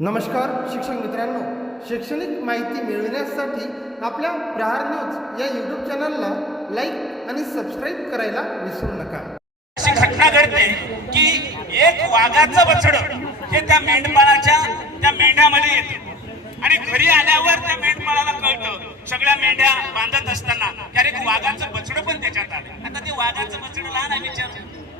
नमस्कार शिक्षक मित्रांनो. शैक्षणिक माहिती मिळविण्यासाठी आपल्या प्रहार न्यूज या यूट्यूब चॅनलला लाईक आणि सबस्क्राईब करायला विसरू नका. अशी घटना घडते की एक वाघाचं बछड हे त्या मेंढपाळाच्या त्या मेंढ्यामध्ये येतं. आणि घरी आल्यावर त्या मेंढपाळाला कळतं सगळ्या मेंढ्या बांधत असताना की एक वाघाचं बछड पण त्याच्यात आलं. आता ते वाघाचं बछड लहान आहे विचार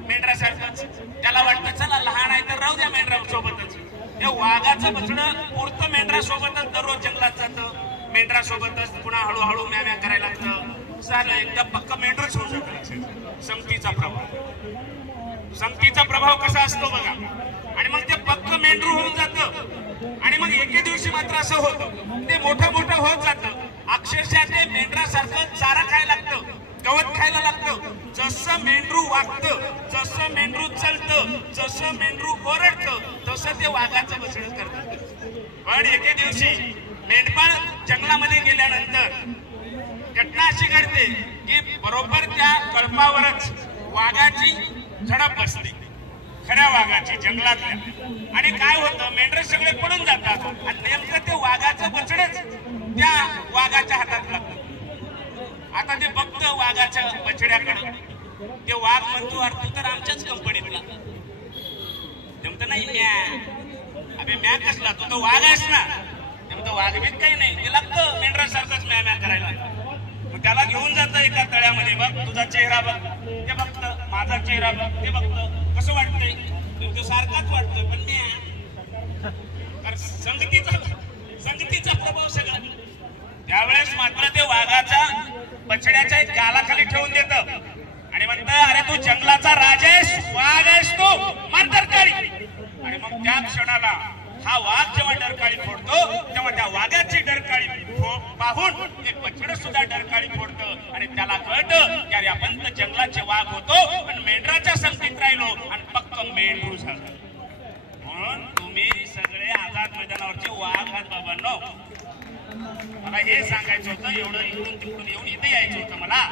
मेंढरासारखंच. त्याला वाटतं चला लहान आहे तर राहू द्या मेंढरा सोबतच हे वाघाचं बसणं पुरतं मेंढरा सोबतच दररोज जंगलात जातं. मेंढरा सोबतच पुन्हा हळूहळू म्या म्या करायला लागतं. झालं एकदा पक्क मेंढरच होऊ शकत संगतीचा प्रभाव. संगतीचा प्रभाव कसा असतो बघा. आणि मग ते पक्क मेंढरू होऊन जातं. आणि मग एके दिवशी मात्र असं होतं. ते मोठं मोठं होत जातं. अक्षरशः ते मेंढरासारखं चारा खायला लागतं. गवत खायला लागतं. जसं मेंढरू वागतं जसं ते वाघाचं बसणं करतात. पण एके दिवशी मेंढपाळ जंगलामध्ये गेल्यानंतर घटना अशी घडते की बरोबर त्या कळपावरच वाघाची झडप बसते. खऱ्या वाघाची जंगलातल्या. आणि काय होतं मेंढर सगळे पडून जातात आणि नेमकं ते वाघाचं बछडच त्या वाघाच्या हातात लागतं. आता ते बघतं वाघाच्या बछड्याकडे. ते वाघ म्हणतो अर्थ तर आमच्याच कंपनीतला जमत नाही अबे म्या कसला तू तर वाघ आहेस ना. जमत वाघबीत काही नाही. ते लागतं मेंढरासारखंच म्या म्या करायला. मग त्याला घेऊन जातं एका तळ्यामध्ये बघ तुझा चेहरा बघ. ते बघतं माझा चेहरा बघ ते बघतं कसं वाटतंय? तो सारखाच वाटतोय पण म्या तर संगतीचा संगतीचा प्रभाव सगळा. त्यावेळेस मात्र ते वाघाचा पछड्याच्या एक गालाखाली ठेवून देत. आणि म्हणत अरे तू जंगलाचा राजा आहेस वाघ आहेस तू. मार त्या क्षणाला हा वाघ जेव्हा डरकाळी फोडतो तेव्हा त्या वाघाची डरकाळी पाहून ते बछड सुद्धा डरकाळी फोडतं. आणि त्याला कळतं की अरे आपण तर जंगलाचे वाघ होतो पण मेंढराच्या संगतीत राहिलो आणि पक्क मेंढरू झालं. म्हणून तुम्ही सगळे आझाद मैदानावरचे वाघ आहात बाबांनो. मला हे सांगायचं होतं एवढं इकडून तिकडून येऊन इथे यायचं होतं मला.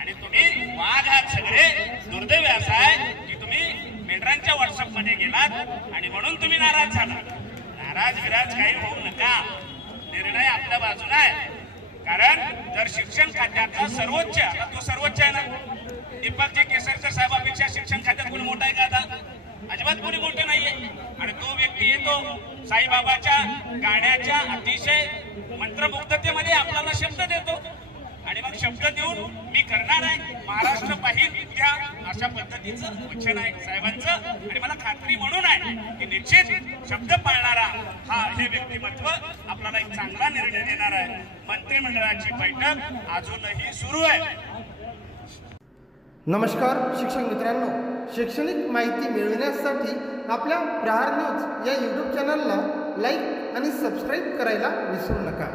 आणि तुम्ही वाघ आहात सगळे दुर्दैव असं आहे की तुम्ही मेंढरांच्या व्हॉट्सअप मध्ये गेलात आणि म्हणून तुम्ही नाराज झाला. नाराज विराज काही होऊ नका. निर्णय आपल्या बाजूला आहे. कारण जर शिक्षण खात्याचा सर्वोच्च आता तो सर्वोच्च आहे ना? दीपकजी केसरकर साहेबांपेक्षा शिक्षण खात्यात कोणी मोठा आहे का आता? अजिबात कोणी मोठं नाहीये. आणि तो व्यक्ती येतो साईबाबाच्या गाण्याच्या अतिशय मंत्रमुग्धतेमध्ये आपल्याला शब्द देतो. आणि मग शब्द देऊन मी करणार आहे. महाराष्ट्र पाहिजे उद्या अशा पद्धतीचं वचन आहे साहेबांचं. आणि मला खात्री म्हणून आहे की निश्चित शब्द पाळणारा हा हे व्यक्तिमत्व आपल्याला एक चांगला निर्णय देणार आहे. मंत्रिमंडळाची बैठक अजूनही सुरू आहे. नमस्कार शिक्षक मित्रांनो. शैक्षणिक माहिती मिळविण्यासाठी आपल्या प्रहार न्यूज या यूट्यूब चॅनलला लाईक आणि सबस्क्राईब करायला विसरू नका.